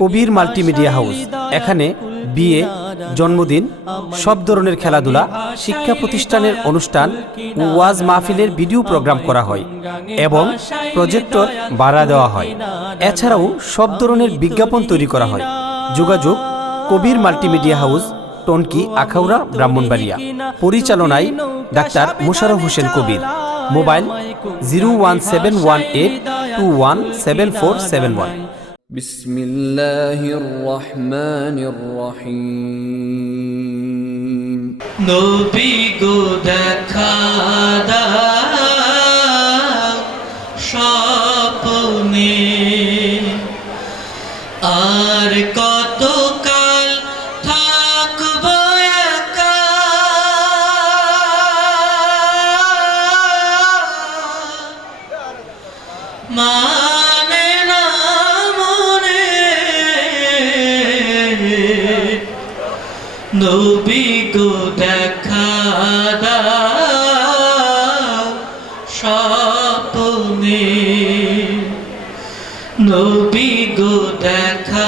কবির multimedia house. এখানে বিয়ে, জন্মদিন, সব ধরনের খেলাধুলা, শিক্ষা প্রতিষ্ঠানের অনুষ্ঠান ওয়াজ মাহফিলের ভিডিও প্রোগ্রাম করা হয় এবং প্রজেক্টর ভাড়া দেওয়া হয়। এছাড়াও সব ধরনের বিজ্ঞাপন তৈরি করা হয়। যোগাযোগ, কবির মাল্টিমিডিয়া হাউস, টনকি, আখাউড়া, ব্রাহ্মণবাড়িয়া। পরিচালনায় doctor Mosharraf Hossain Kabir. Mobile zero one seven one eight two one seven four seven one. بسم الله الرحمن الرحيم নবী গো দেখা দাও স্বপ্নে আর কত নবী গো দেখা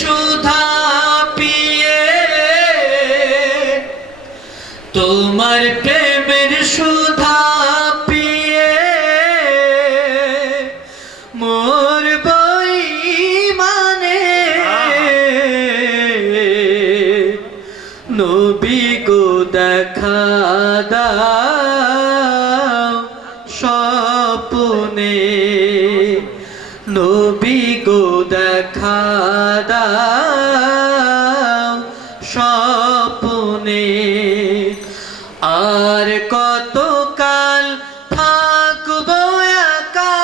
সুধা পিয়ে, তোমার প্রেমের সুধা পিয়ে, মোর বই মানে নবী গো দেখা দাও স্বপ্নে নবী গো দেখা দাও স্বপ্নে। আর কত কাল থাকব একা?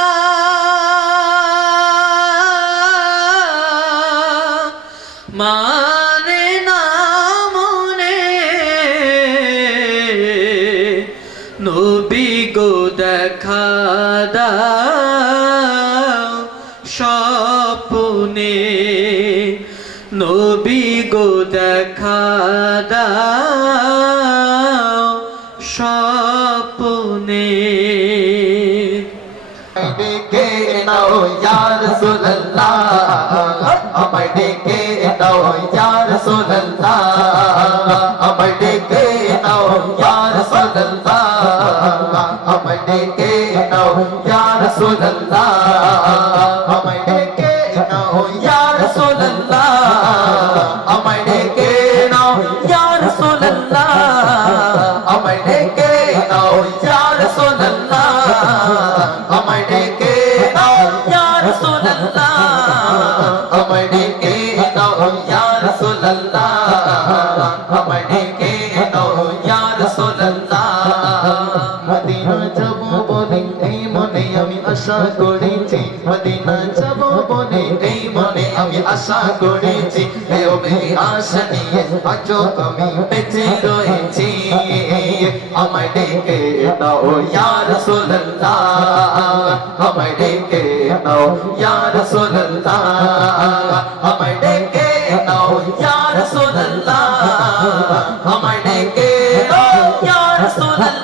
মানে नार सुता यार सुंदे नार এই মনে আমি আশা করেছি, মদিনা যাব বলে এই মনে আমি আশা করেছি। এও আশা নিয়ে আজও আমি বেঁচে রয়েছি। আমায় ডেকে নাও, ইয়া রাসূলুল্লাহ। আমায় ডেকে নাও, ইয়া রাসূলুল্লাহ। আমায় ডেকে নাও, ইয়া রাসূলুল্লাহ। আমায় ডেকে নাও, ইয়া রাসূলুল্লাহ।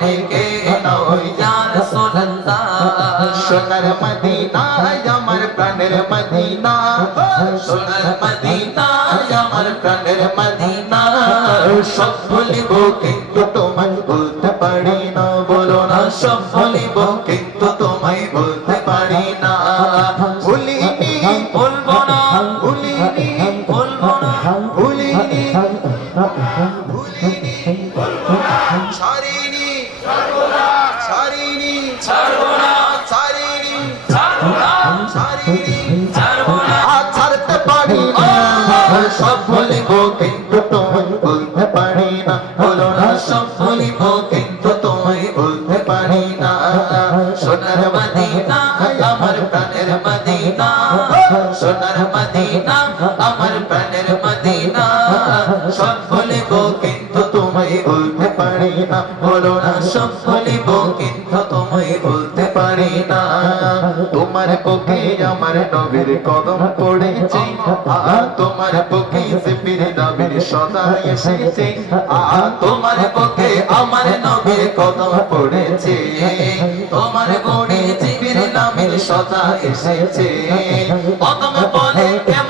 ডেকে নাও ইয়া রাসূলুল্লাহ সোনার মদিনা আমার প্রাণের মদিনা। সোনার মদিনা আমার প্রাণের মদিনা। সব ভুলিব কিন্তু তোমার বলতে পারি না বলো না। সব ভুলিব কিন্তু বলতে পারি না। বলো না, সব ভুলিব কিন্তু তোমায় বলতে পারি না। সোনার মদিনা, আমার প্রাণের মদিনা। সোনার মদিনা, আমার প্রাণের মদিনা। সব ভুলিব কিন্তু তোমায় বলতে পারি না। বলো না, সব ভুলিব কিন্তু তোমায় বলতে তোমার পক্ষে আমার নবীর কদম পড়েছে। আ, তোমার পক্ষে জিবির নবীর সদা এসেছে। আ, তোমার পক্ষে আমার নবীর কদম পড়েছে। তোমার গুণে জিবির নবীর সদা এসেছে। কদম বলে, কেমন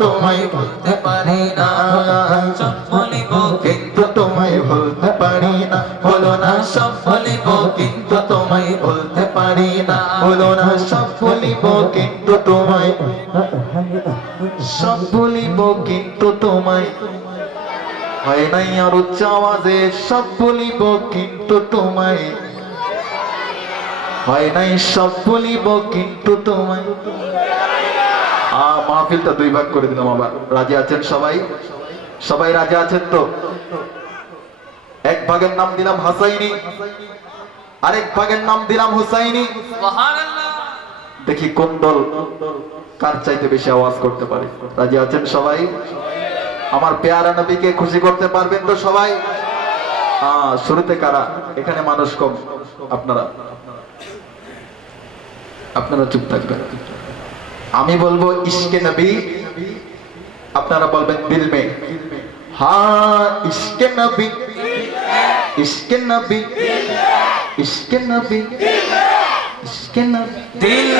তোমায় বলতে পারি না। সব বলিব কিন্তু তোমায় বলতে পারি না। বলো না সব বলিব কিন্তু তোমায় বলতে পারি না। বলো না সব বলিব কিন্তু তোমায় সব বলিব কিন্তু তোমায় হয় নাই আর উচ্চ আওয়াজে সব বলিব কিন্তু তোমায় হয় নাই সব বলিব কিন্তু তোমায় মাহফিলটা দুই ভাগ করে দিলাম আবার। রাজি আছেন সবাই? সবাই রাজি আছেন তো? এক ভাগের নাম দিলাম হাসাইনি। আরেক ভাগের নাম দিলাম হুসাইনি। দেখি কোন দল কার চাইতে বেশি আওয়াজ করতে পারে। রাজি আছেন সবাই? আমার পেয়ারা নবীকে খুশি করতে পারবেন তো সবাই? আহ, শুরুতে কারা? এখানে মানুষ কম। আপনারা? আপনারা চুপ থাকবেন। আমি বলব ইশকে নবী আপনারা বলবেন দিল মে হ্যাঁ ইশকে নবী। ইশকে নবী। ইশকে নবী। ইশকে নবী। দিল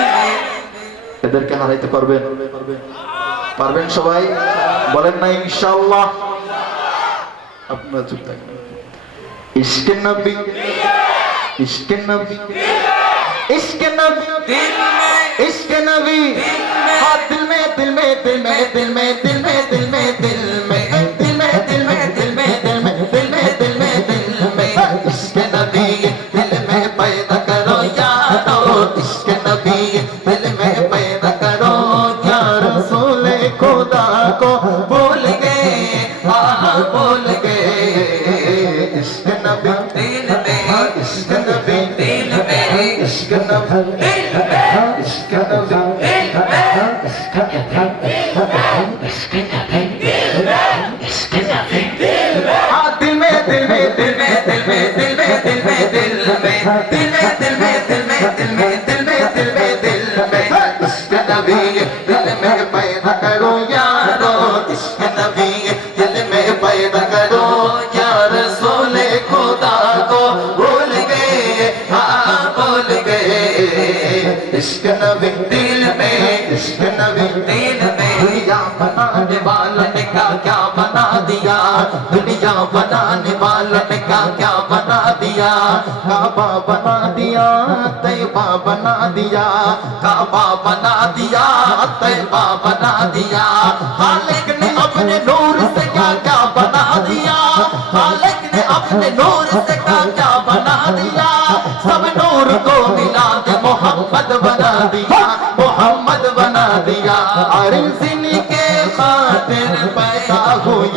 এদেরকে হারাইতে পারবেন? পারবেন সবাই? বলেন না ইনশাআল্লাহ। আপনারা চুপ থাকবেন ইশকে নবী। ইশকে নবী। ইশকে নবী। দিল इश्क नबी हाँ दिल में दिल में दिल में दिल में दिल में दिल में दिल में दिल gonna be man. It's gonna be man. It's gonna be man. काबा बना दिया तैबा बना दिया काबा बना दिया तैबा बना दिया। खालिक ने अपने नूर से क्या क्या बना दिया? खालिक ने अपने नूर से क्या क्या बना दिया? सब नूर को मिला के मोहम्मद बना दिया, मोहम्मद बना दिया। अरे जिन के खातिर पैदा हुए